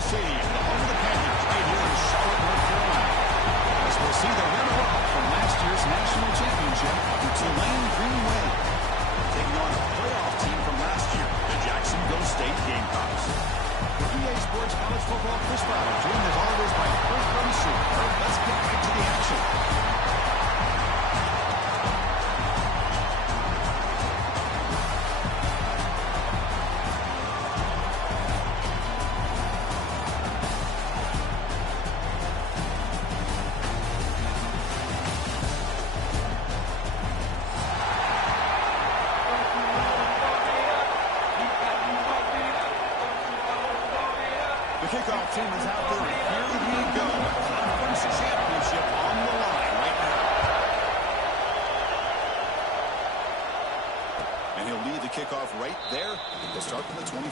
City, the home of the Panthers, right here in Charlotte, North Carolina. As we'll see the runner-up from last year's national championship, the Tulane Green Wave, taking on a playoff team from last year, the Jacksonville State Gamecocks. EA Sports College Football Chris Bauer, joined as always by Kurt Brunson. Let's get right to the action. Kickoff team is out there. Here we go. Conference championship on the line right now. And he'll lead the kickoff right there. They'll start from the 25.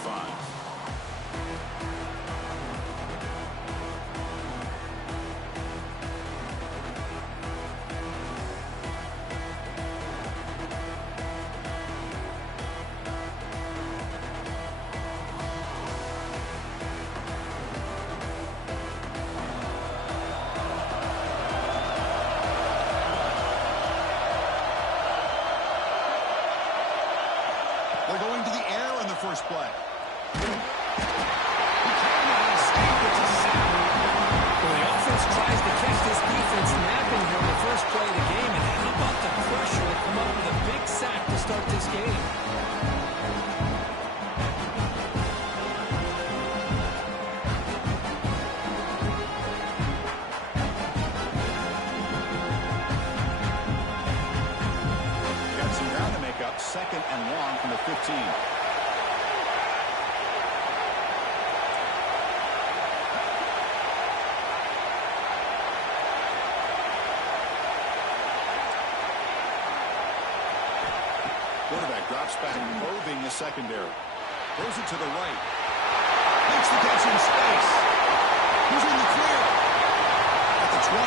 They're going to the air on the first play. Well, the offense tries to catch this defense napping here on the first play of the game. And how about the pressure to come up with a big sack to start this game? Second and long from the 15. Quarterback drops back, roving the secondary. Throws it to the right. Makes the catch in space. Who's in the clear? At the 20.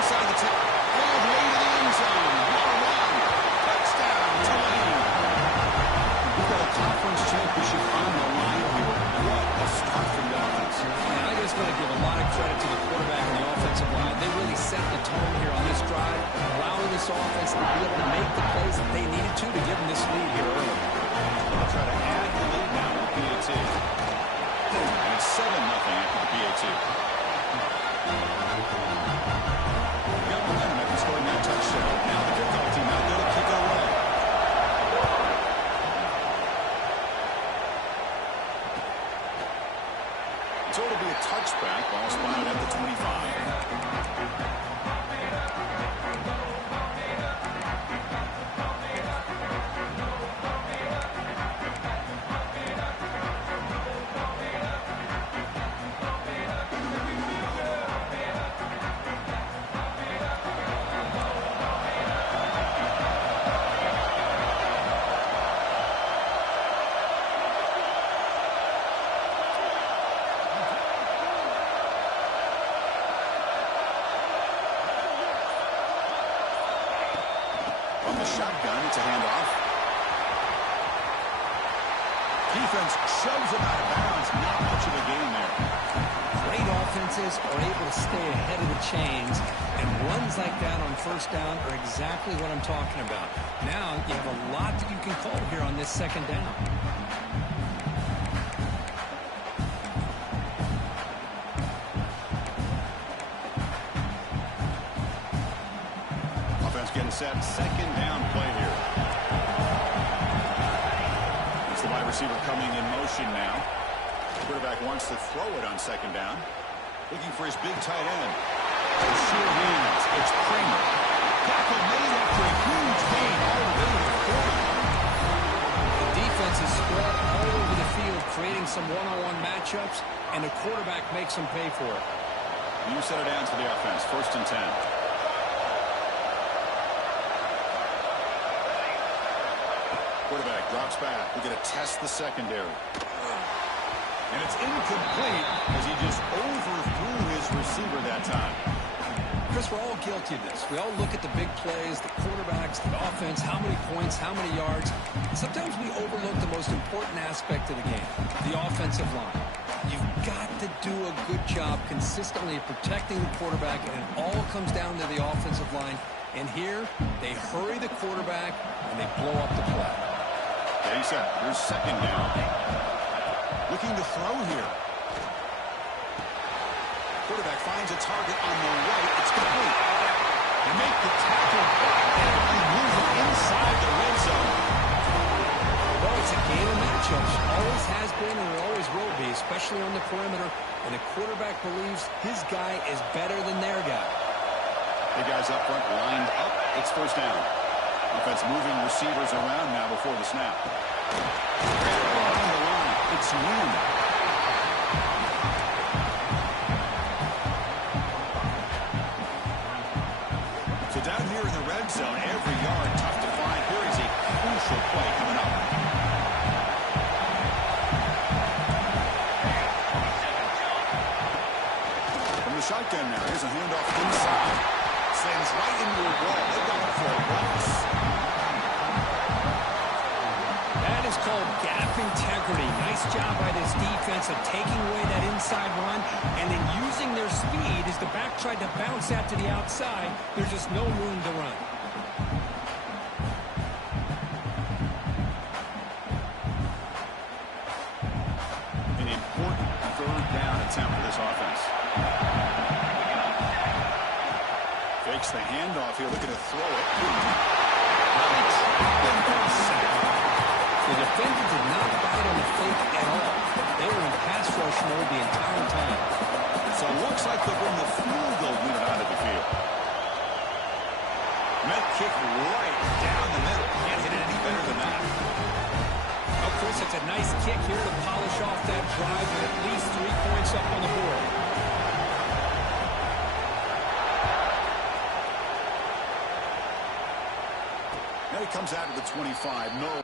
Inside the 10. All the way to the end zone. What a run. Touchdown, Tulane. We've got a conference championship on the line here. What a start from the offense. And I just want to give a lot of credit to the quarterback and the offensive line. They really set the tone here on this drive, allowing this offense to be able to make the plays that they needed to give them this lead here early. They'll try to add the lead now with the PAT. And it's 7-0 after the PAT. Got momentum after scoring that touchdown. Now the kickoff team out there to kick it away. So it'll be a touchback. Ball spotted at the 25. On the shotgun, it's a handoff. Defense shoves him out of bounds. Not much of a gain there. Great offenses are able to stay ahead of the chains, and runs like that on first down are exactly what I'm talking about. Now you have a lot that you can call here on this second down. Getting set, second down play here. It's the wide receiver coming in motion now. The quarterback wants to throw it on second down. Looking for his big tight end. Sure hands. It's Kramer. Tackle made after a huge gain all the way to the 40. The defense is spread all over the field, creating some one-on-one matchups, and the quarterback makes them pay for it. You set it down to the offense. First and 10. Quarterback drops back. We're going to test the secondary. And it's incomplete as he just overthrew his receiver that time. Chris, we're all guilty of this. We all look at the big plays, the quarterbacks, the offense, how many points, how many yards. Sometimes we overlook the most important aspect of the game, the offensive line. You've got to do a good job consistently of protecting the quarterback, and it all comes down to the offensive line. And here, they hurry the quarterback, and they blow up the play. Ready, set. Here's second down. Looking to throw here. Quarterback finds a target on the right. It's complete. They make the tackle and move it inside the red zone. Well, it's a game of matchups. Always has been and it always will be, especially on the perimeter. And the quarterback believes his guy is better than their guy. The guys up front lined up. It's first down. Offense moving receivers around now before the snap. On the line. It's Wynn. So down here in the red zone, every yard tough to find. Here is a crucial play coming up. From the shotgun now, here's a handoff inside. Sends right into a wall. They've got it for a box. That is called gap integrity. Nice job by this defense of taking away that inside run and then using their speed as the back tried to bounce that to the outside. There's just no room to run. An important third down attempt for this offense. Fakes the handoff here, looking to throw it. The defender did not bite on the fake at all. They were in pass rush mode the entire time. So it looks like they'll bring the field goal unit out of the field. Met kick right down the middle. Can't hit it any better than that. Of course, it's a nice kick here to polish off that drive with at least 3 points up on the board. Now he comes out of the 25. No.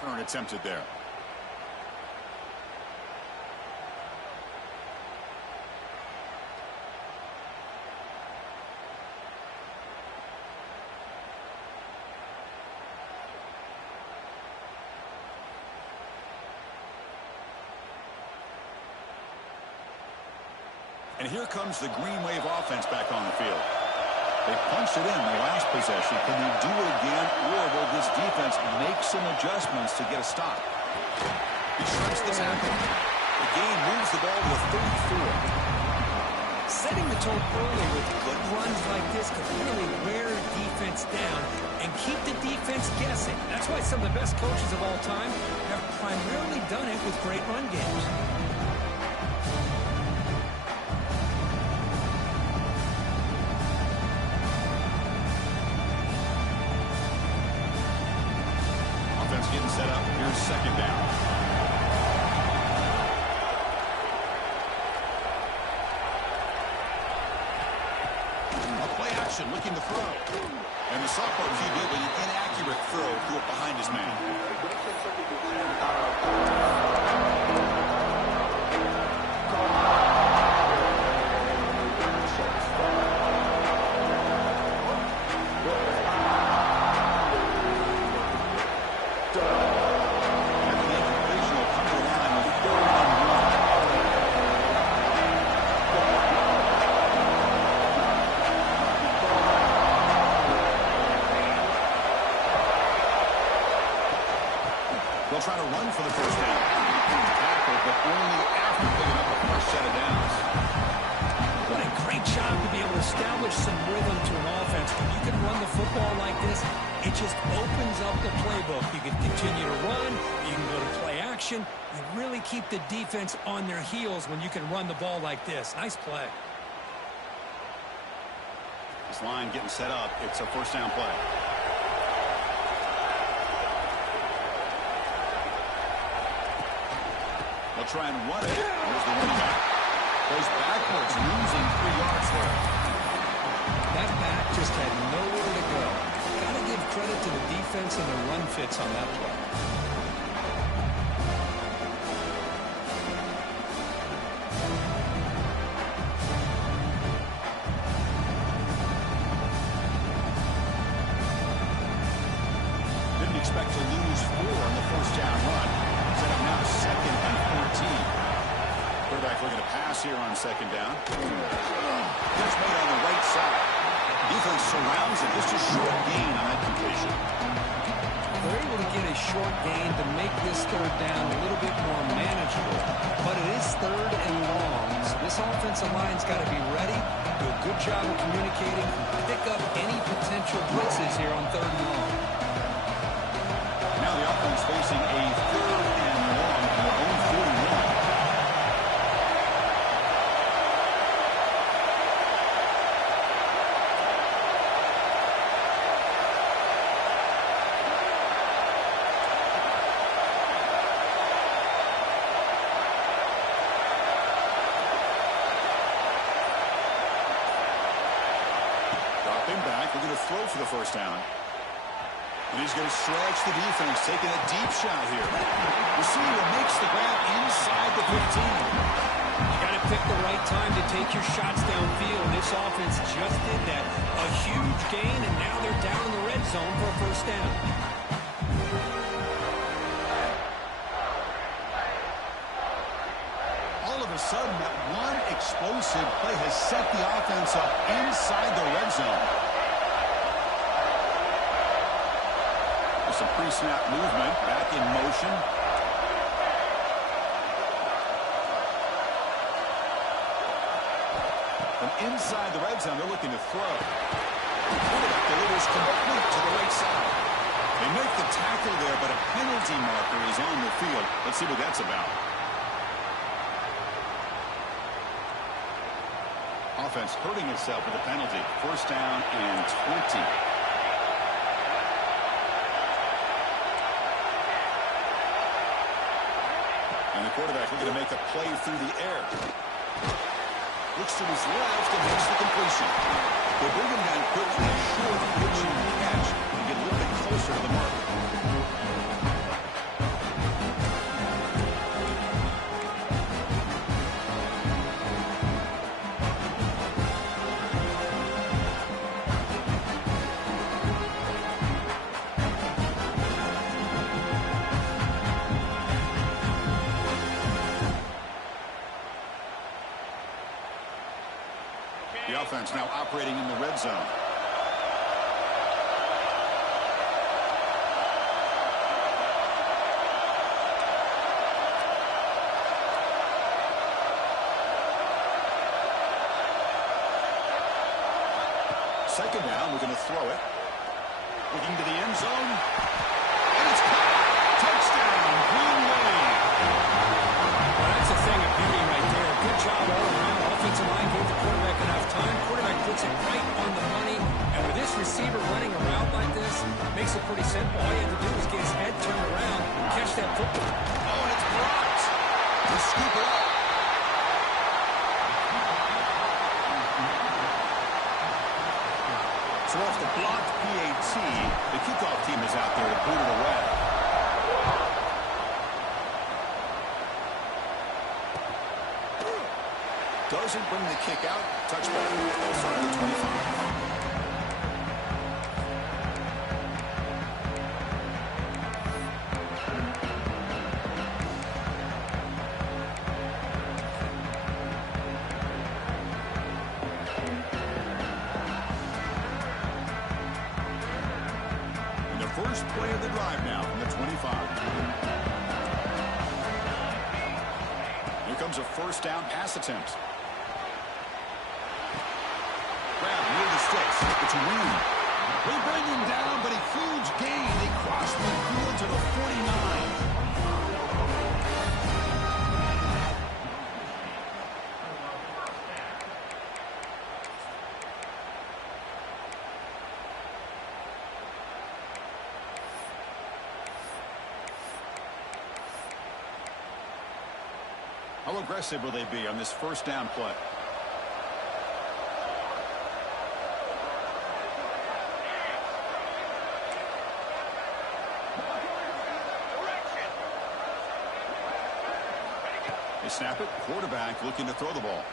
Turn attempted there. And here comes the Green Wave offense back on the field. They punched it in the last possession. Can they do it again, or will this defense make some adjustments to get a stop? He shrinks the tackle. The game moves the ball to a 34. Setting the tone early with good runs like this can really wear a defense down and keep the defense guessing. That's why some of the best coaches of all time have primarily done it with great run games. Getting set up. Here's second down. A play action looking to throw. And the sophomore QB with an inaccurate throw threw it behind his man. They'll try to run for the first down. Tackle, but only after picking up the first set of downs. What a great job to be able to establish some rhythm to an offense. When you can run the football like this, it just opens up the playbook. You can continue to run. You can go to play action. You really keep the defense on their heels when you can run the ball like this. Nice play. This line getting set up. It's a first down play. They'll try and run it. Here's the running back. Goes backwards, losing 3 yards there. That back just had nowhere to go. Got to give credit to the defense and the run fits on that play. Didn't expect to lose 4 on the first down run. Set up now 2nd and 14. Quarterback looking to pass here on 2nd down. Catch made on the right side. Defense surrounds it. Just a short gain on that completion. They're able to get a short gain to make this 3rd down a little bit more manageable. But it is 3rd and long, so this offensive line's got to be ready, do a good job of communicating, pick up any potential blitzes here on 3rd and long. Now the offense facing a 3rd and long from their own 41. We're going to throw for the first down. And he's going to stretch the defense, taking a deep shot here. Receiver makes the grab inside the 15. You got to pick the right time to take your shots downfield. This offense just did that. A huge gain, and now they're down in the red zone for a first down. All of a sudden, that one explosive play has set the offense up inside the red zone. Some pre-snap movement, back in motion. From inside the red zone, they're looking to throw. The quarterback delivers complete to the right side. They make the tackle there, but a penalty marker is on the field. Let's see what that's about. Offense hurting itself with a penalty. First down and 20. And the quarterback looking to make a play through the air. Looks to his left and makes the completion. They bring him down quickly, a short pitching catch, and get a little bit closer to the mark. The offense now operating in the red zone. Second down, we're going to throw it. Looking to the end zone. And it's caught. Touchdown, Green Wave. Well, that's a thing of beauty right there. Good job all around. Offensive line gave the quarterback enough time. Quarterback puts it right on the money. And with this receiver running around like this, makes it pretty simple. All you have to do is get his head turned around and catch that football. Oh, and it's blocked. To scoop it up. So off the blocked PAT, the kickoff team is out there to boot it away. Doesn't bring the kick out. Touchback. Ball start at the 25. And the first play of the drive now from the 25. Here comes a first down pass attempt. Grab near the sticks. It's Wynn. They bring him down, but a huge gain. They cross the field to the 49. How aggressive will they be on this first down play? They snap it. Quarterback looking to throw the ball.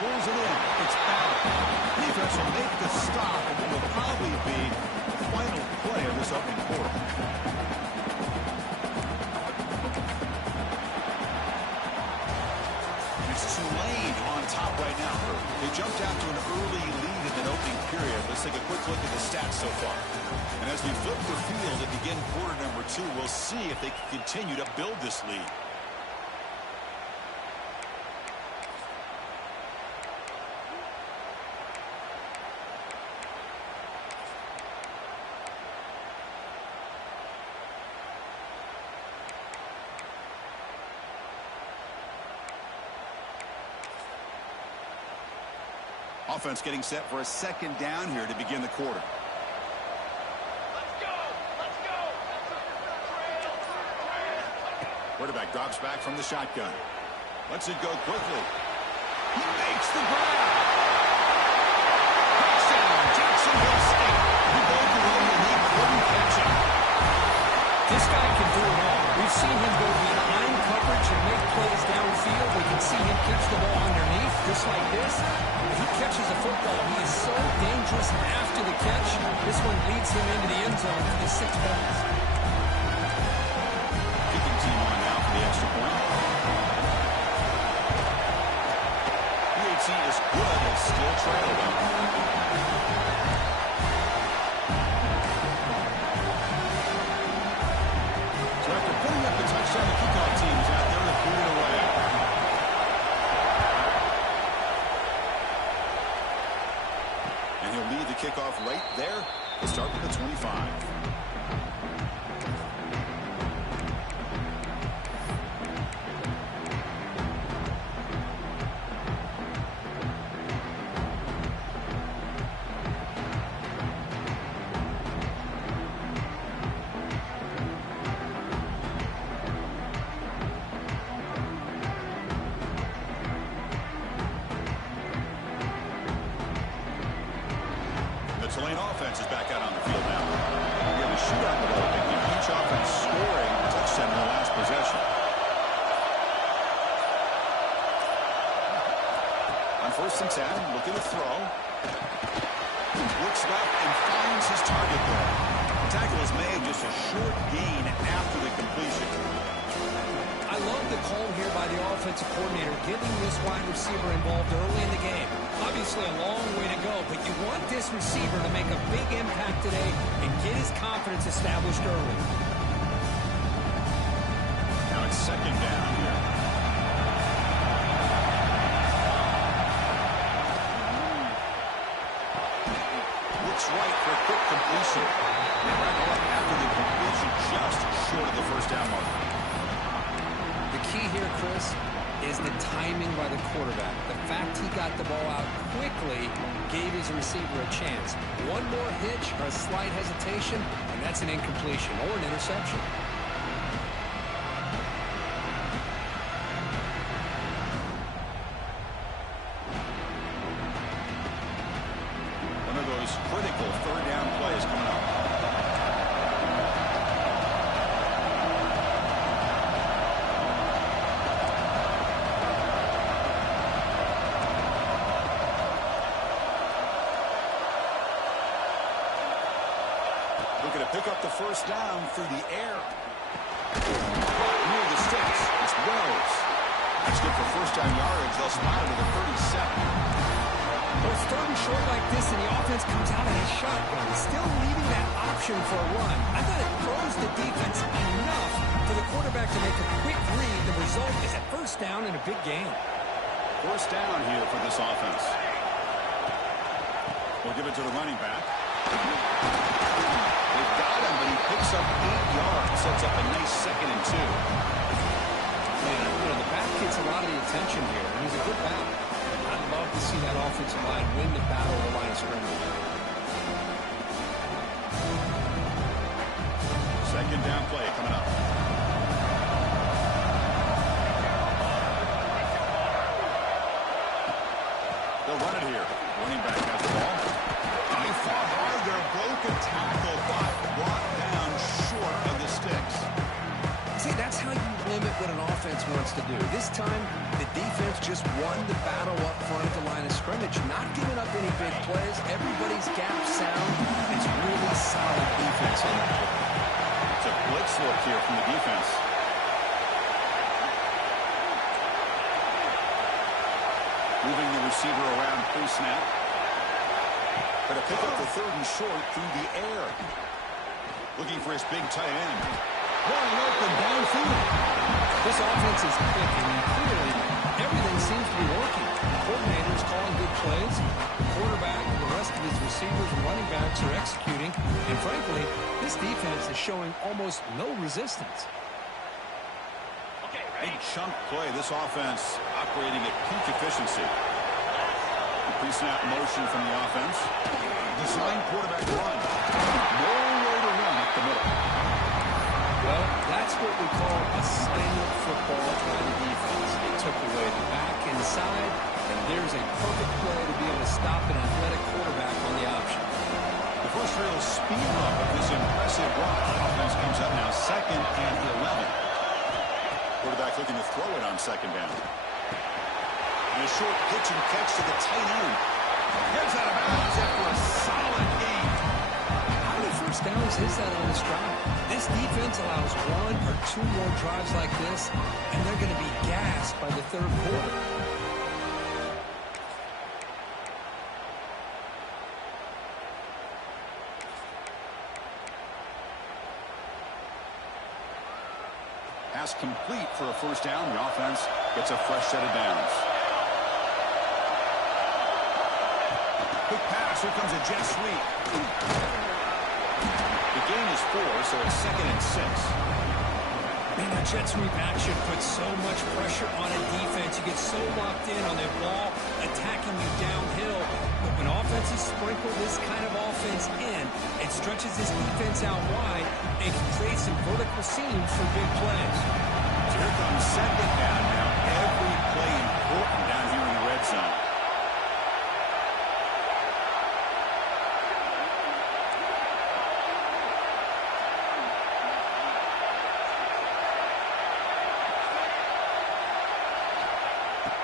Pulls it in. It's out. Defense will make the stop, and it will probably be the final play of this opening quarter. It's Tulane on top right now. They jumped out to an early lead in that opening period. Let's take a quick look at the stats so far. And as we flip the field and begin quarter number 2, we'll see if they can continue to build this lead. Offense getting set for a second down here to begin the quarter. Let's go! Let's go! Quarterback drops back from the shotgun. Lets it go quickly. He makes the grab. Touchdown, Jacksonville State. He broke away and he couldn't catch it. This guy can do it all. We've seen him go behind coverage and make plays downfield. We can see him catch the ball underneath, just like this. If he catches a football, he is so dangerous after the catch. This one leads him into the end zone for the 6 points. Kicking team on now for the extra point. UAT is good and still trailing. So after putting up the touchdown, the kickoff team is out there to put it away. And he'll lead the kickoff right there to start with the 25. Tulane offense is back out on the field now. We have a shootout developing. Each offense scoring a touchdown in the last possession. On 1st and 10, looking to throw. Looks left and finds his target there. The tackle is made, just a short gain after the completion. I love the call here by the offensive coordinator, getting this wide receiver involved early in the game. Obviously a long way to go, but you want this receiver to make a big impact today and get his confidence established early. Now it's second down here. Looks right for a quick completion. After the completion, just short of the first down mark. The key here, Chris, is the timing by the quarterback. The fact he got the ball out quickly gave his receiver a chance. One more hitch or a slight hesitation, and that's an incompletion or an interception. One of those critical third down plays coming up. Looking to pick up the first down through the air. Near the sticks, it's Wells. That's good for first down yardage. They'll spot it at the 37. Well, it's 3rd and short like this, and the offense comes out in a shotgun, still leaving that option for a run. I thought it throws the defense enough for the quarterback to make a quick read. The result is a first down and a big gain. First down here for this offense. We'll give it to the running back. They've got him, but he picks up 8 yards. Sets up a nice 2nd and 2. Man, the back gets a lot of the attention here. It was a good battle. I'd love to see that offensive line win the battle of the line of scrimmage. Second down play coming up. They'll run it here. Running back has the ball. And he fought hard there. Broken tackle, but brought down short of the sticks. See, that's how you limit what an offense wants to do. This time, the defense just won the battle up front at the line of scrimmage. Not giving up any big plays. Everybody's gap sound. It's really solid defense on that play. It's a blitz look here from the defense. Moving the receiver around pre-snap. Going to pick up the third and short through the air. Looking for his big tight end. Wide open downfield. This offense is clicking, and clearly everything seems to be working. The coordinator's calling good plays. The quarterback and the rest of his receivers and running backs are executing. And frankly, this defense is showing almost no resistance. Big chunk play. This offense operating at peak efficiency. The pre-snap motion from the offense. Design quarterback run. Nowhere to run up the middle. Well, that's what we call a silent football by the defense. They took away the back inside, and there's a perfect play to be able to stop an athletic quarterback on the option. The first real speed bump of this impressive run. Offense comes up now 2nd and 11. Quarterback looking to throw it on 2nd down. And a short pitch and catch to the tight end. Heads out of bounds after a solid gain. How many first downs is that on this drive? This defense allows 1 or 2 more drives like this, and they're going to be gassed by the third quarter. Pass complete for a first down. The offense gets a fresh set of downs. Quick pass. Here comes a jet sweep. The gain is 4, so it's 2nd and 6. Man, that jet sweep action puts so much pressure on a defense. You get so locked in on their ball attacking you downhill. But when offenses sprinkle this kind of offense in, it stretches this defense out wide and can create some vertical seams for big plays. Here comes 2nd down now. Every play important down here in the red zone.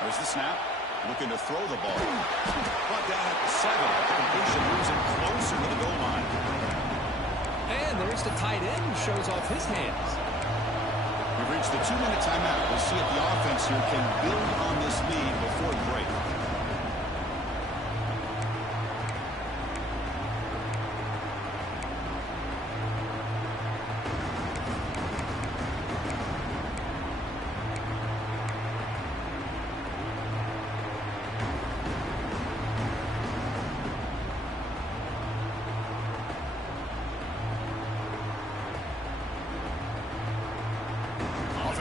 There's the snap. Looking to throw the ball. Brought down at the 7. Completion moves him closer to the goal line. And there's the tight end who shows off his hands. We've reached the 2-minute timeout. We'll see if the offense here can build on this lead before the break.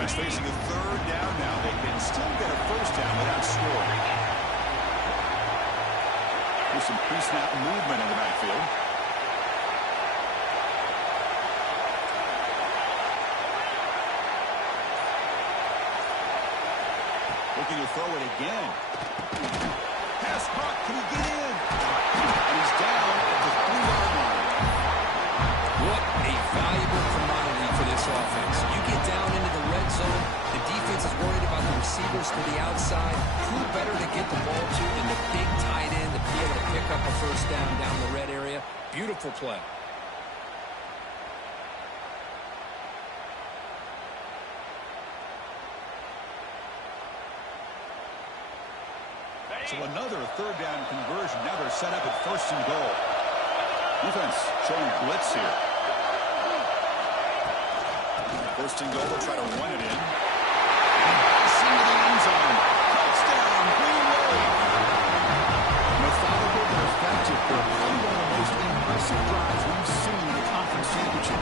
Facing a 3rd down now. They can still get a first down without scoring. There's some pre-snap movement in the backfield. Looking to throw it again. Pass caught. Can he get in? And he's down at the 3-yard line. What a valuable commodity for this offense. You get down into the red zone, the defense is worried about the receivers to the outside. Who better to get the ball to than the big tight end to be able to pick up a first down down the red area? Beautiful play. So another 3rd down conversion. Now they're set up at 1st and goal. Defense showing blitz here. 1st and goal. They'll try to run it in. Into the end zone. Touchdown, Green Wave. Methodical but effective for probably one of the most impressive drives we've seen in the conference championship.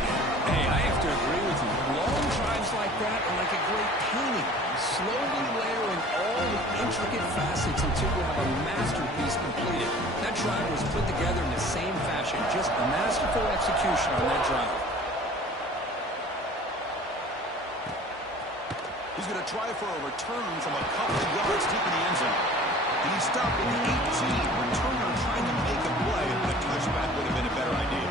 Hey, I have to agree with you. Long drives like that are like a great painting. Slowly layering all the intricate facets until you have a masterpiece completed. That drive was put together in the same fashion. Just masterful execution on that drive. He's going to try for a return from a couple of yards deep in the end zone. And he stopped at the 18. Returner trying to make a play, but a touchback would have been a better idea.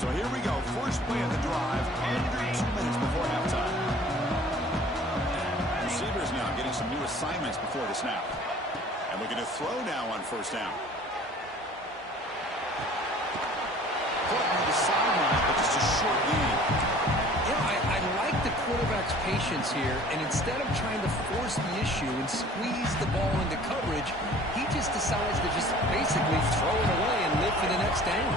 So here we go. First play of the drive, under 2 minutes before halftime. Receivers now getting some new assignments before the snap. And we're going to throw now on first down. Caught near the sideline, but just a short gain. You know, I like the quarterback's patience here, and instead of trying to force the issue and squeeze the ball into coverage, he just decides to just basically throw it away and live for the next down.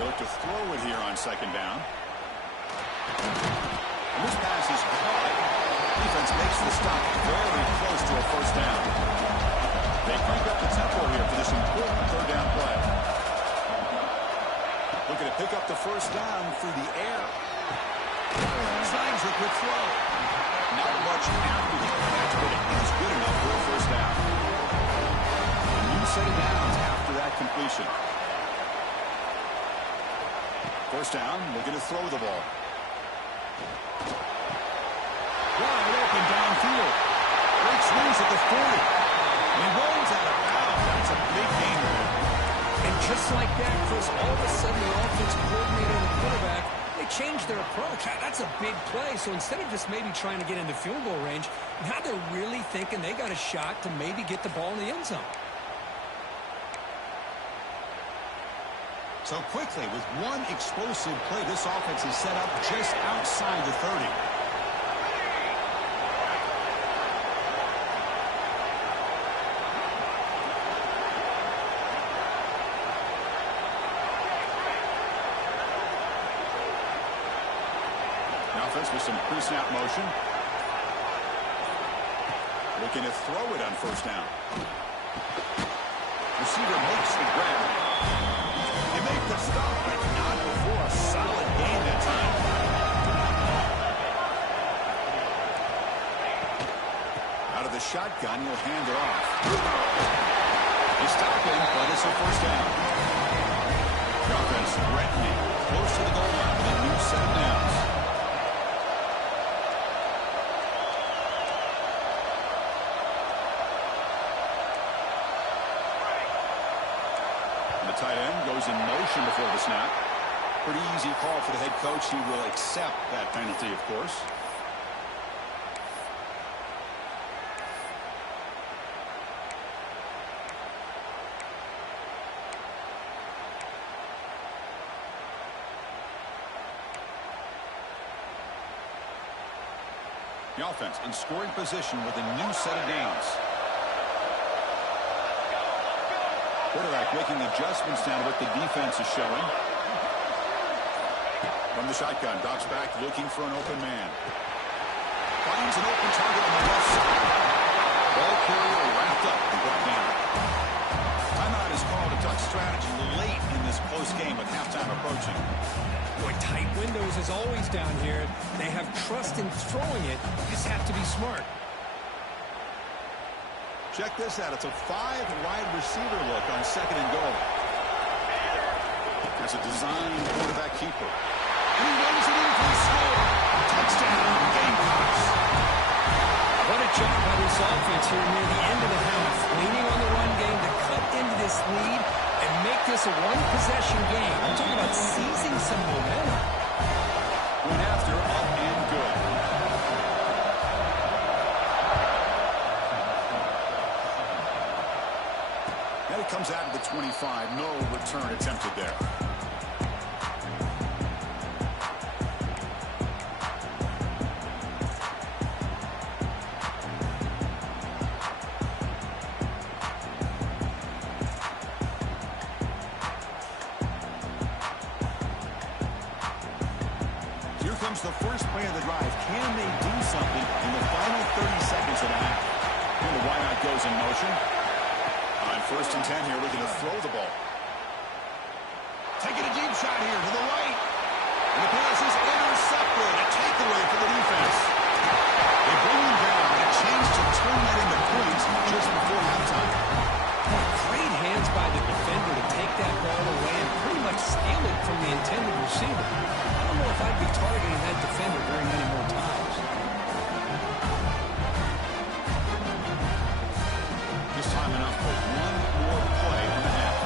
They look to throw it here on second down. And this pass is caught. Defense makes the stop very close to a first down. They crank up the tempo here for this important third down play. Looking to pick up the first down through the air. Signs a quick throw. Not much after the catch, but it is good enough for a first down. A new set of downs after that completion. First down, looking to throw the ball. Wide open downfield. Great swings at the 40. He rolls out of bounds. That's a big gain. And just like that, Chris, all of a sudden the offensive coordinator and the quarterback, they changed their approach. That's a big play. So instead of just maybe trying to get into field goal range, now they're really thinking they got a shot to maybe get the ball in the end zone. So quickly, with one explosive play, this offense is set up just outside the 30. Offense with some pre-snap motion. Looking to throw it on first down. Receiver makes the grab. They make the stop, but not before a solid gain that time. Out of the shotgun, he'll hand it off. He's stopping, but it's a first down. The offense threatening, close to the goal line with a new set of downs. Tight end goes in motion before the snap. Pretty easy call for the head coach. He will accept that penalty, of course. The offense in scoring position with a new set of downs. Quarterback making adjustments down to what the defense is showing. From the shotgun, drops back looking for an open man. Finds an open target on the left side. Ball carrier wrapped up and brought down. Timeout is called to talk strategy late in this close game with halftime approaching. Boy, tight windows as always down here. They have trust in throwing it. You just have to be smart. Check this out. It's a 5-wide receiver look on second and goal. That's a designed quarterback keeper. And he runs it in for the score. Touchdown, Gamecocks. What a job by this offense here near the end of the half. Leaning on the run game to cut into this lead and make this a one-possession game. I'm talking about seizing some momentum. Went after, up and good. Comes out of the 25. No return attempted there. Here comes the first play of the drive. Can they do something in the final 30 seconds of the half? And the wideout goes in motion. On first and 10 here, we're going to throw the ball. Taking a deep shot here to the right. And the pass is intercepted. A takeaway for the defense. They bring him down. A chance to turn that into points just before halftime. that ball away and pretty much steal it from the intended receiver. I don't know if I'd be targeting that defender very many more times. Just time enough for one more play in the half.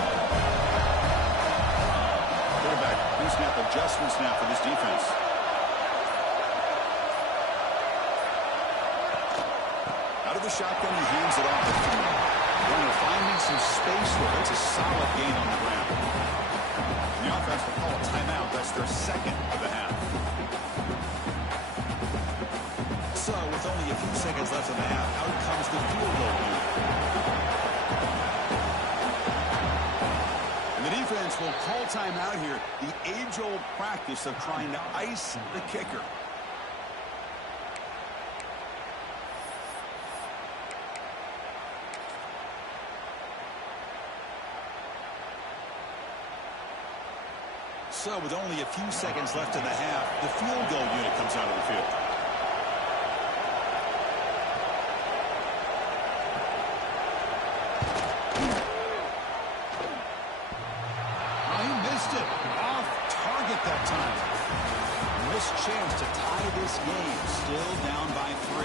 Quarterback pre-snap adjustments now for this defense. Out of the shotgun, he hands it off to Deathrow. When they're finding some space with it, it's a solid gain on the ground. And the offense will call a timeout. That's their second of the half. So, with only a few seconds left in the half, out comes the field goal unit. And the defense will call timeout here. The age-old practice of trying to ice the kicker. So, with only a few seconds left in the half, the field goal unit comes out of the field. Oh, he missed it. Off target that time. Missed chance to tie this game. Still down by 3.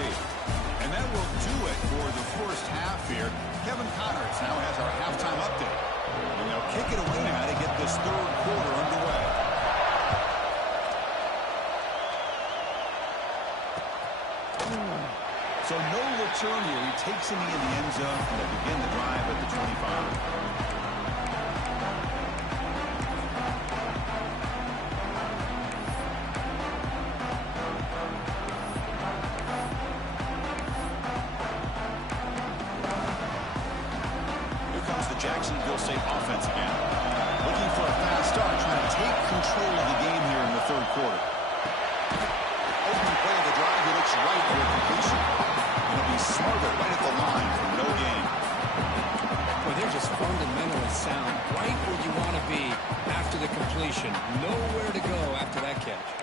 And that will do it for the first half here. Kevin Connors now has our halftime update. And they'll kick it away now to get this third quarter underway. So no return here. He takes him in the end zone and they begin the drive at the 25. Jacksonville State offense again. Looking for a fast start, trying to take control of the game here in the third quarter. Open play of the drive, he looks right for a completion. And he'll be smarter right at the line for no gain. Well, they're just fundamentally sound, right where you want to be after the completion. Nowhere to go after that catch.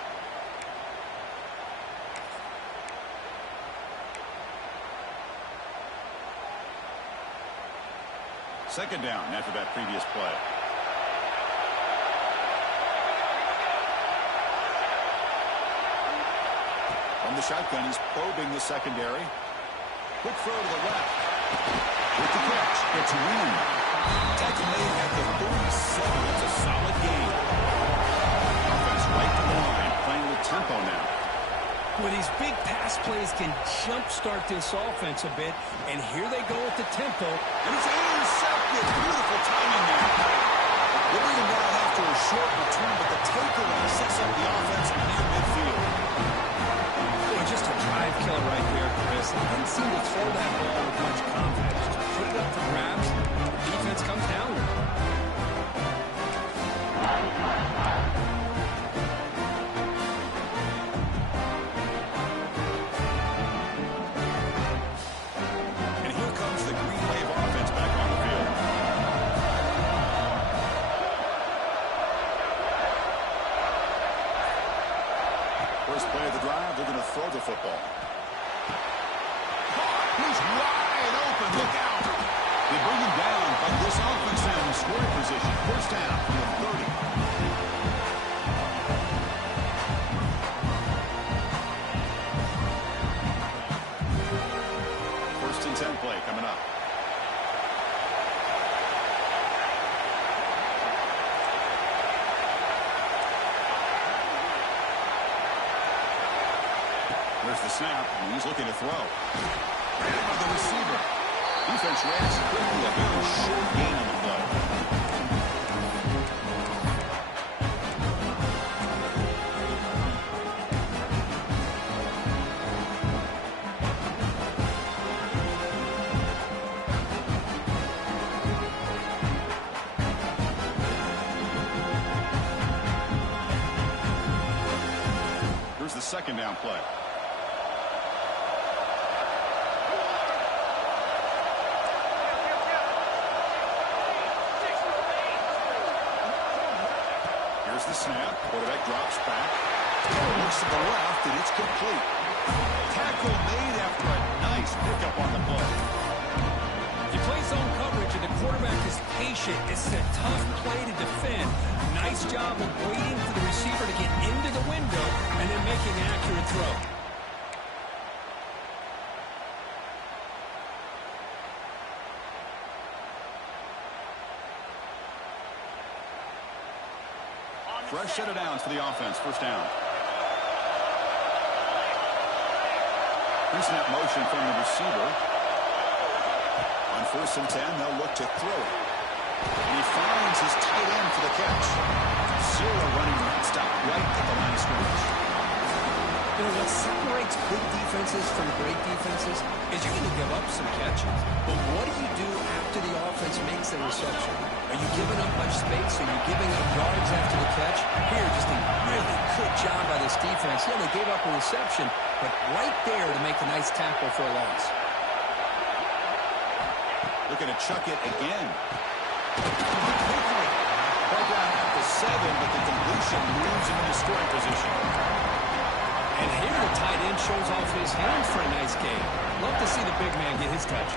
Second down after that previous play. From the shotgun, he's probing the secondary. Quick throw to the left. With the catch, it's Ween. Tackle made at the 37. It's a solid gain. Offense right to the line, playing with tempo now. Well, these big pass plays can jumpstart this offense a bit, and here they go with the tempo. And it's intercepted. Beautiful timing there. They bring him down after a short return, but the takeaway sets up the offense near midfield. Boy, just a drive killer right there, Chris. He didn't seem to throw that ball with much confidence. Just put it up for grabs. The defense comes down with it. First play of the drive, they're going to throw the football. He's wide open. Look out. They bring him down, but this offense now in scoring position. First down from the 30. First and 10 play coming up. There's the snap, and he's looking to throw. Ran by the receiver. Defense reacts quickly. A very short gain on the play. Here's the second down play. Here's the snap. Quarterback drops back. Looks to the left, and it's complete. Tackle made after a nice pickup on the play. You play zone coverage, and the quarterback is patient. It's a tough play to defend. Nice job of waiting for the receiver to get into the window and then making an accurate throw. Fresh set of downs for the offense. First down. Pre-snap motion from the receiver. On 1st and 10, they'll look to throw it. And he finds his tight end for the catch. Zero running run stop right at the line of scrimmage. You know, what separates good defenses from great defenses is you're going to give up some catches. But what do you do after the offense makes a reception? Are you giving up much space? Are you giving up yards after the catch? Here, just a really good job by this defense. Yeah, they gave up a reception, but right there to make a nice tackle for a loss. Looking to chuck it again. Right down at the 7, but the completion moves him into scoring position. And here the tight end shows off his hands for a nice game. Love to see the big man get his touches.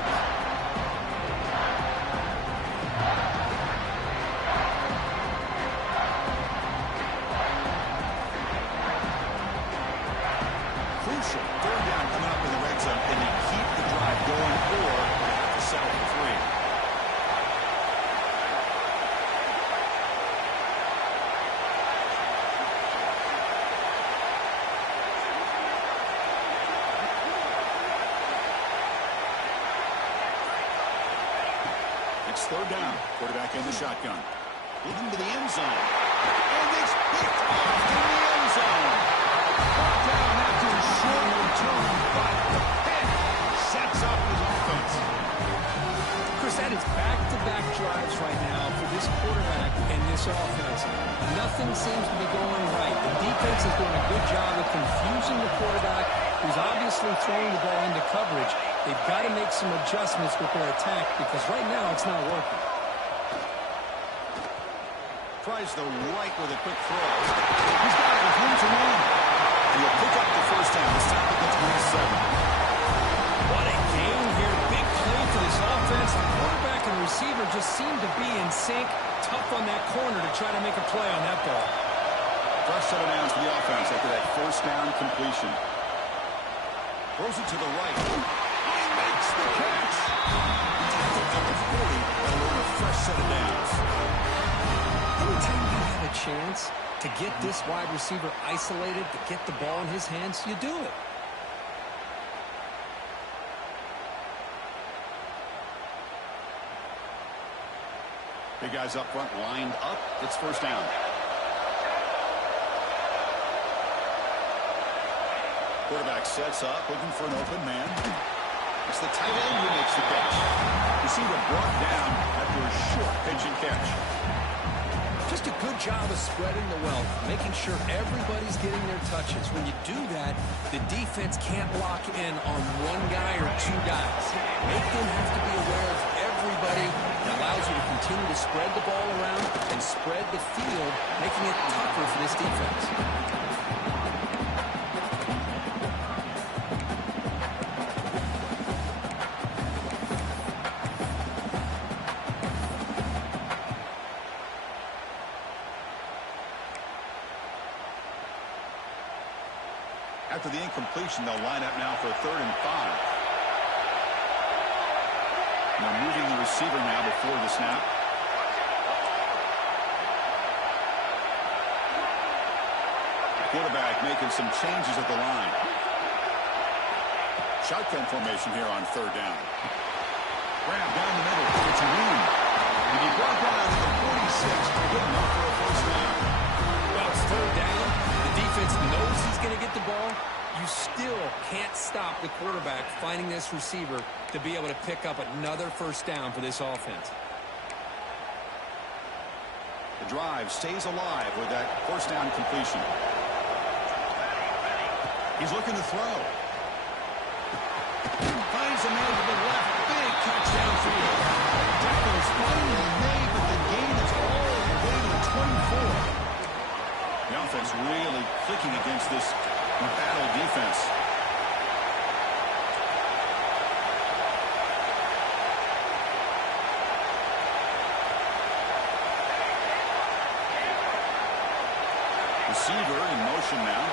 Crucial. 3rd down coming up in the red zone. Can they keep the drive going or to settle for 3? It's 3rd down. Quarterback in the shotgun. Looking to the end zone. And it's picked off in the end zone. Brought down after a short return, but the pick sets up his offense. Chris, that is back-to-back drives right now for this quarterback and this offense. Nothing seems to be going right. The defense is doing a good job of confusing the quarterback, who's obviously throwing the ball into coverage. They've got to make some adjustments with their attack because right now it's not working. Tries the right with a quick throw. He's got it with room to run. And he'll pick up the first down. This time at the 27. What a game here. Big play for this offense. The quarterback and receiver just seem to be in sync. Tough on that corner to try to make a play on that ball. Fresh set of downs for the offense after that first down completion. Throws it to the right. He makes the catch. He tackled at the 40. That'll earn a fresh set of downs. Anytime you have a chance to get this wide receiver isolated, to get the ball in his hands, you do it. Big guys up front lined up. It's first down. Quarterback sets up, looking for an open man. It's the tight end who makes the catch. Receiver brought down after a short pitch and catch. Just a good job of spreading the wealth, making sure everybody's getting their touches. When you do that, the defense can't lock in on one guy or two guys. Make them have to be aware of everybody. It allows you to continue to spread the ball around and spread the field, making it tougher for this defense. After the incompletion, they'll line up now for 3rd and 5. And they're moving the receiver now before the snap. Quarterback making some changes at the line. Shotgun formation here on 3rd down. Grab down the middle. It's room. And he brought down at the 46. Good enough for a first down. Well, it's 3rd down. The defense knows he's going to get the ball. You still can't stop the quarterback finding this receiver to be able to pick up another first down for this offense. The drive stays alive with that first down completion. He's looking to throw. Finds a man to the left. Big touchdown field. Tackle is finally made, but the gain is all the way to the 24. The offense really clicking against this battle defense. Receiver in motion now.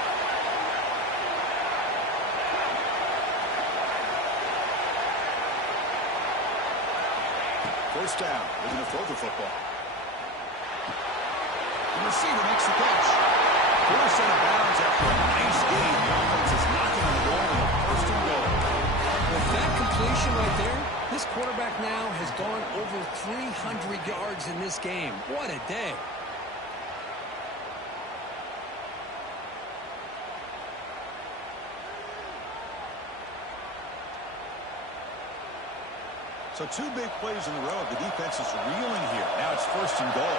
First down. They're going to throw the football. The receiver makes the catch. Forced out of bounds after a nice gain. The offense is knocking on the door with a first and goal. With that completion right there, this quarterback now has gone over 300 yards in this game. What a day. So 2 big plays in a row. The defense is reeling here. Now it's first and goal.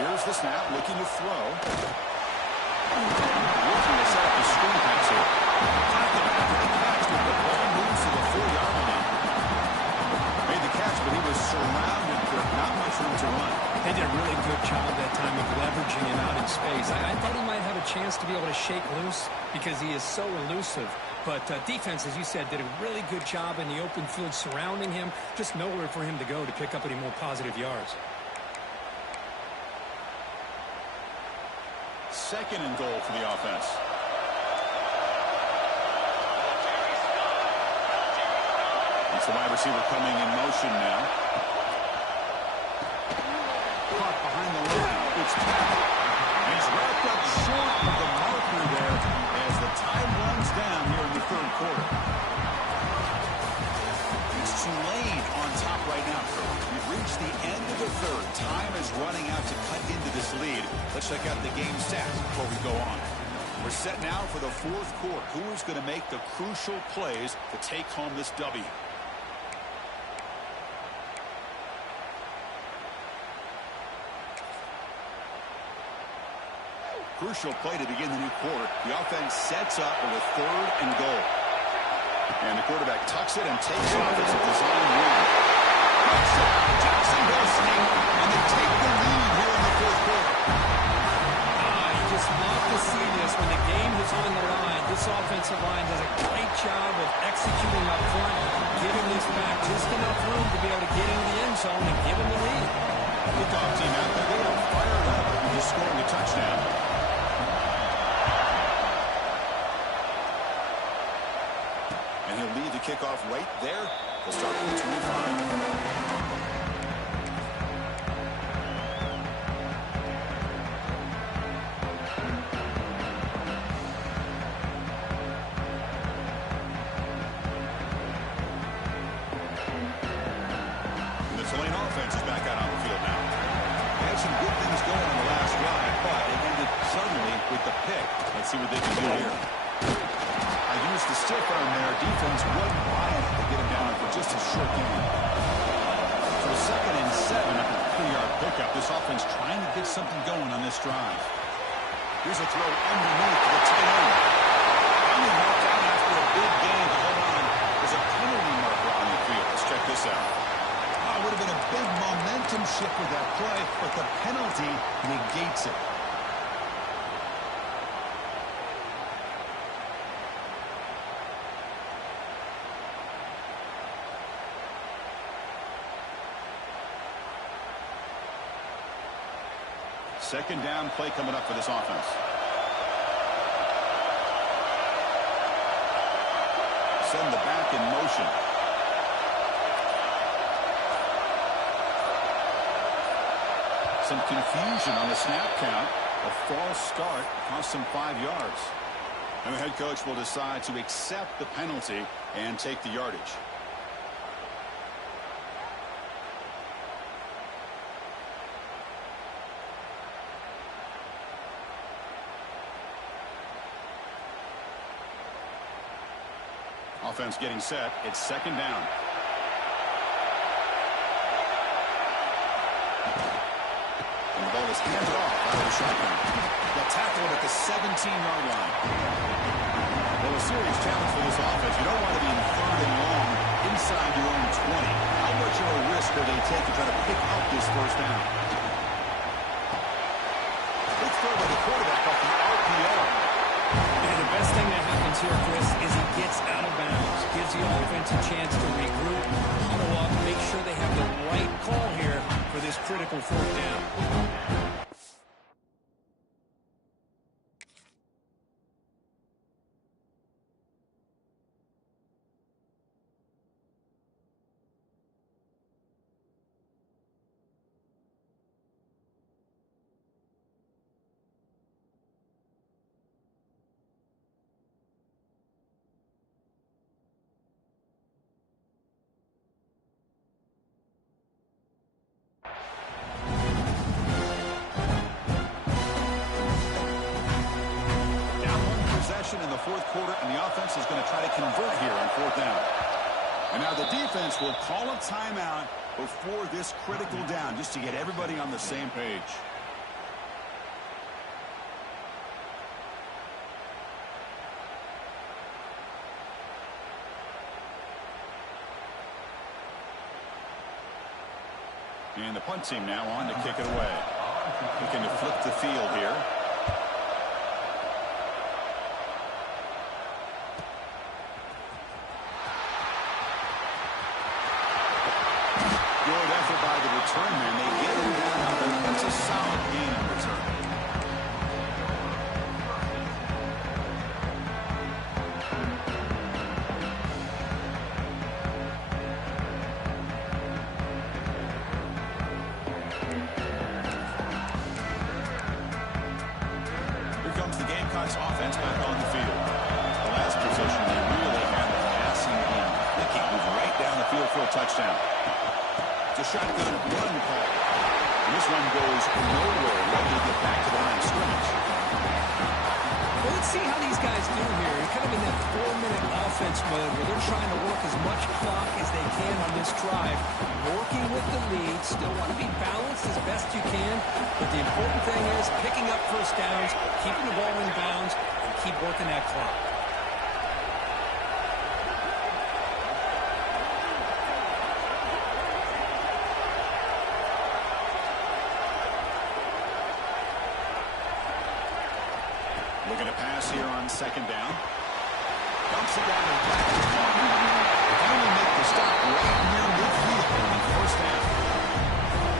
Here's the snap, looking to throw. Looking to set up the screen pass here. Pocket after the catch, but the ball moves to the 4-yard line. Made the catch, but he was surrounded for not much room to run. They did a really good job that time of leveraging him out in space. I thought he might have a chance to be able to shake loose because he is so elusive. But defense, as you said, did a really good job in the open field surrounding him. Just nowhere for him to go to pick up any more positive yards. Second and goal for the offense. It's the wide receiver coming in motion now. Caught behind the line. It's tackled. He's wrapped up short of the marker there as the time runs down here in the third quarter. It's Tulane on top right now, Kurt. We've reached the end of the third. Time is running out to cut into this lead. Let's check out the game stats before we go on. We're set now for the fourth quarter. Who is going to make the crucial plays to take home this W? Crucial play to begin the new quarter. The offense sets up with a third and goal. And the quarterback tucks it and takes off as a design run. Touchdown, Jacksonville State, and they take the lead here in the fourth quarter. You just love to see this when the game is on the line. This offensive line does a great job of executing up front, giving this back just enough room to be able to get into the end zone and give them the lead. Kickoff team out there, they are fired up with scoring a touchdown. And he'll lead the kickoff right there. They'll start with the 25. Offense is back out on the field now. They had some good things going on the last drive, but it ended suddenly with the pick. Let's see what they can do here. I used the stiff arm there. Defense wasn't buying it to get him down for just a short game. So 2nd and 7 after the 3-yard pickup. This offense trying to get something going on this drive. Here's a throw underneath to the tight end. Finally knocked out after a big gain to hold on. There's a penalty marker on the field. Let's check this out. It would have been a big momentum shift with that play, but the penalty negates it. Second down play coming up for this offense. Send the back in motion. Some confusion on the snap count. A false start cost them 5 yards. And the head coach will decide to accept the penalty and take the yardage. Offense getting set. It's second down. And the ball is handed off out of the shotgun. They'll tackle him at the 17-yard line. Well, a serious challenge for this offense. You don't want to be in 3rd and long inside your own 20. How much of a risk will they take to try to pick up this first down? Big throw by the quarterback off the RPO. And the best thing that happens here, Chris, is he gets out of bounds. Gives the offense a chance to regroup, huddle up, make sure they have the right call here for this critical 4th down. is going to try to convert here on 4th down. And now the defense will call a timeout before this critical down, just to get everybody on the same page. And the punt team now on to kick it away. Looking to flip the field here. Good effort by the return man. They get him down, and that's a solid gain on return. Here comes the Gamecocks offense back on the field. The last position, they really had the passing game. They can't move right down the field for a touchdown. It's a shotgun run call. And this one goes nowhere. Ready to get back to the line of scrimmage. Well, let's see how these guys do here. They're kind of in that 4-minute offense mode where they're trying to work as much clock as they can on this drive. Working with the lead. Still want to be balanced as best you can. But the important thing is picking up first downs, keeping the ball in bounds, and keep working that clock. Looking to pass here on 2nd down. Dumps it down and finally make the stop right near midfield on 1st down.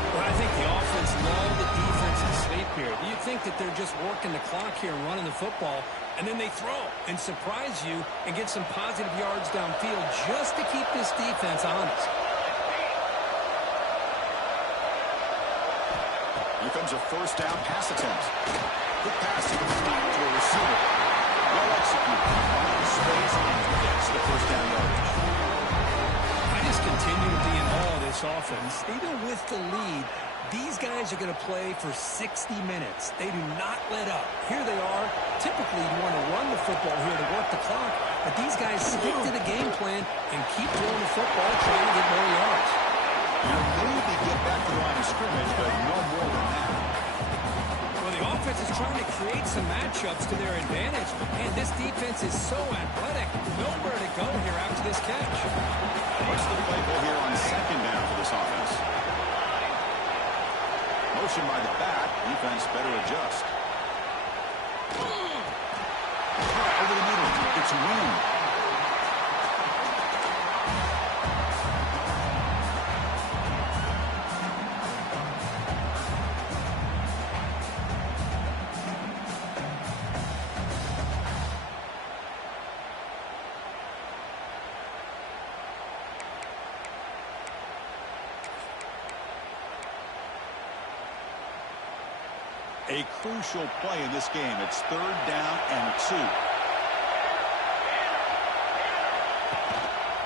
Well, I think the offense lulled the defense to sleep here. Do you think that they're just working the clock here and running the football, and then they throw and surprise you and get some positive yards downfield just to keep this defense honest? Here comes a 1st down pass attempt. Quick pass to the flat to a receiver. Well executed. Finds space and gets the 1st down yardage. I just continue to be in awe of this offense. Even with the lead, these guys are going to play for 60 minutes. They do not let up. Here they are. Typically, you want to run the football here to work the clock, but these guys stick to the game plan and keep throwing the football, trying to get more yards. Now, maybe get back to the line of scrimmage, but no more than that. Well, the offense is trying to create some matchups to their advantage. And this defense is so athletic. Nowhere to go here after this catch. What's the play call here on 2nd down for this offense? Motion by the back. Defense better adjust. Over the middle. It's Wynn. A crucial play in this game. It's 3rd down and 2.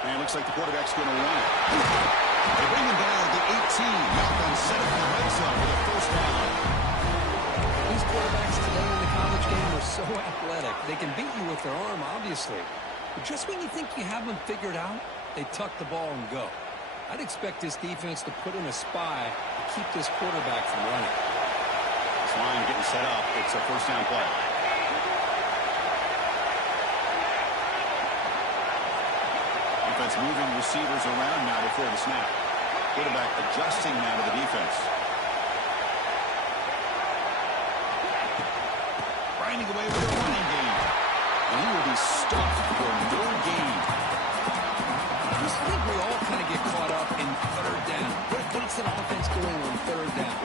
And it looks like the quarterback's going to run it. They bring him down at the 18. Malcolm set up in the red zone with a 1st down. These quarterbacks today in the college game are so athletic. They can beat you with their arm, obviously. But just when you think you have them figured out, they tuck the ball and go. I'd expect this defense to put in a spy to keep this quarterback from running. Line getting set up. It's a 1st down play. Defense moving receivers around now before the snap. Quarterback adjusting now to the defense. Grinding away with a running game. And he will be stuffed for no gain. I think we all kind of get caught up in 3rd down. What makes an offense going on 3rd down?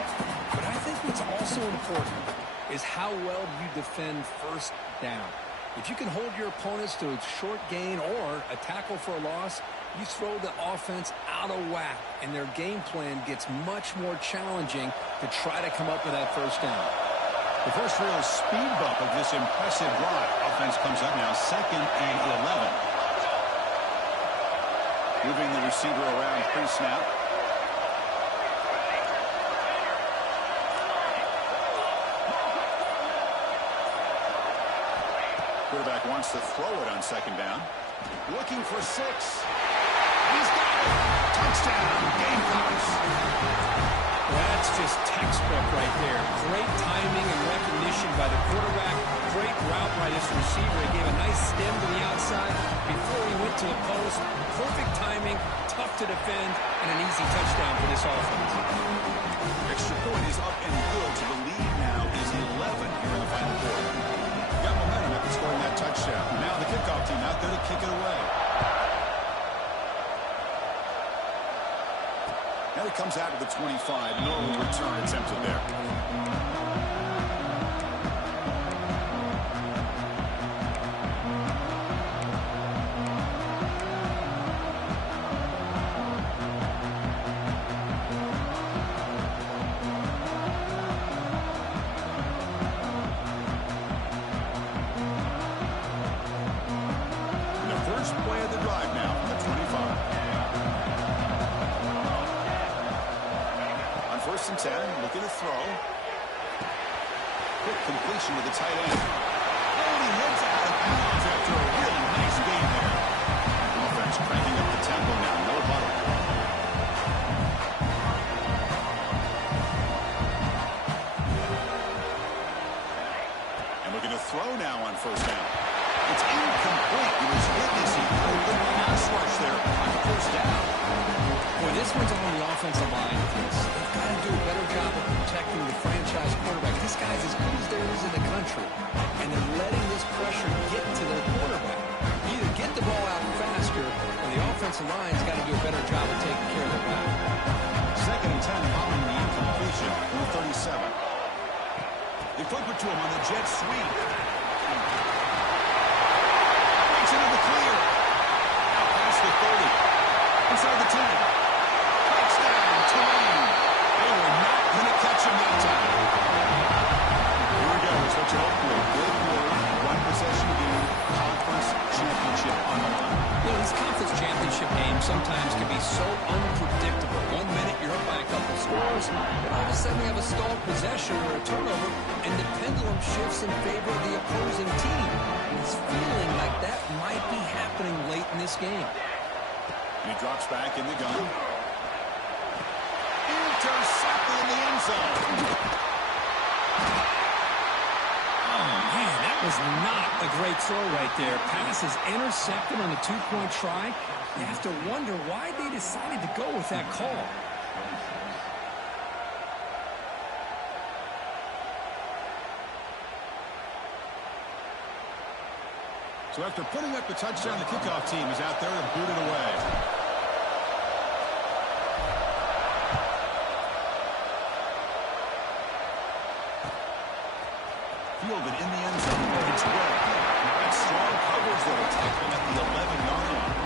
But I think what's also important is how well you defend 1st down. If you can hold your opponents to a short gain or a tackle for a loss, you throw the offense out of whack, and their game plan gets much more challenging to try to come up with that 1st down. The first real speed bump of this impressive drive. Offense comes up now 2nd and 11. Moving the receiver around pre-snap. Quarterback wants to throw it on second down. Looking for 6. He's got it. Touchdown, Gamecocks. That's just textbook right there. Great timing and recognition by the quarterback. Great route by this receiver. He gave a nice stem to the outside before he went to the post. Perfect timing, tough to defend, and an easy touchdown for this offense. Extra point is up and good. So the lead now is 11 here in the final quarter. Got momentum after scoring that touchdown. Now the kickoff team out there to kick it away. Now he comes out to the 25. No return attempted there. And the first play of the drive now from the 25. First and 10, looking to throw. Quick completion to the tight end. And he heads out of bounds after a really nice game there. Offense cranking up the tempo now, no huddle. And looking to throw now on first down. It's incomplete. He was hit as he threw a good pass rush there on the first down. Boy, this one's on the offensive line, Chris. They've got to do a better job of protecting the franchise quarterback. This guy's as good as there is in the country, and they're letting this pressure get to their quarterback. Either get the ball out faster, or the offensive line's got to do a better job of taking care of the back. Second and 10 following the incompletion from the 37. They flip it to him on the jet sweep. Breaks into the clear. Out past the 30. Inside the 10. Touchdown, Tulane. They were not going to catch him that time. Here we go. It's what you hope for. Good quarter, one possession game, conference championship on the line. You know, these conference championship games sometimes can be so unpredictable. 1 minute you're up by a couple scores, and all of a sudden you have a stalled possession or a turnover, and the pendulum shifts in favor of the opposing team. And it's feeling like that might be happening late in this game. He drops back in the gun. Intercepted in the end zone. Oh, man, that was not a great throw right there. Pass is intercepted on the two-point try. You have to wonder why they decided to go with that call. So after putting up the touchdown, the kickoff team is out there to boot it away. Fielded in the end zone. It's well. That strong coverage that will take him at the 11-yard line.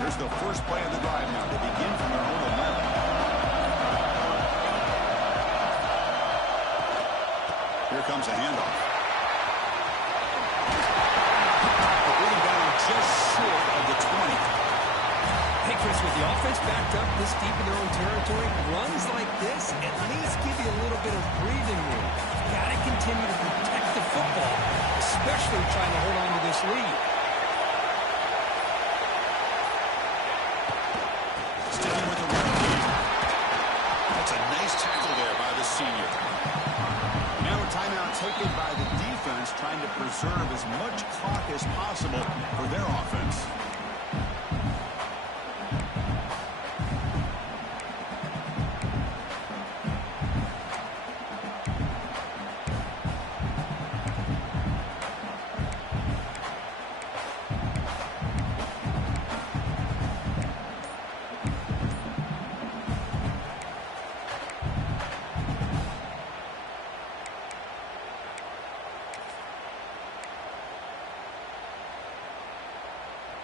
Here's the first play of the drive now. They begin from their own 11. Here comes a handoff. Bringing down just short of the 20. Hey, Chris, with the offense backed up this deep in their own territory, runs like this at least give you a little bit of breathing room. You've got to continue to protect the football, especially trying to hold on to this lead. Sticking with the run game. That's a nice tackle there by the senior. Now a timeout taken by the defense, trying to preserve as much clock as possible for their offense.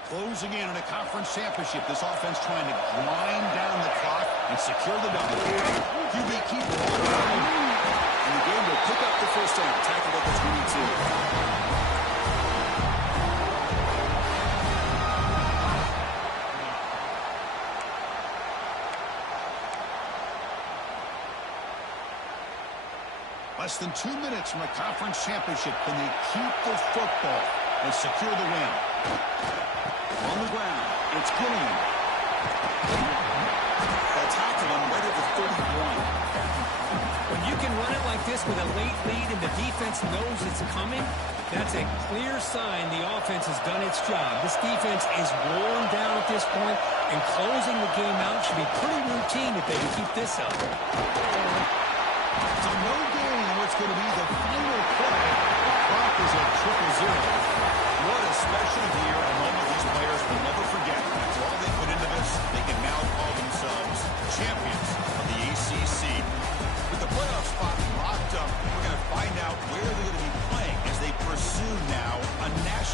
Closing in on a conference championship. This offense trying to grind down the clock and secure the double. QB keeper all the way. And the game will pick up the first down, tackled at the 22. Less than 2 minutes from a conference championship. Can they keep the football and secure the win? On the ground, it's Gillian. They'll tackle him right at the 31. When you can run it like this with a late lead and the defense knows it's coming, that's a clear sign the offense has done its job. This defense is worn down at this point, and closing the game out should be pretty routine if they can keep this up. So no game in what's going to be the final play. The clock is at 0-0. What a special year, a moment these players will never forget. After all they put into this, they can now call themselves champions of the ACC. With the playoff spot locked up, we're going to find out where they're going to be playing as they pursue now a national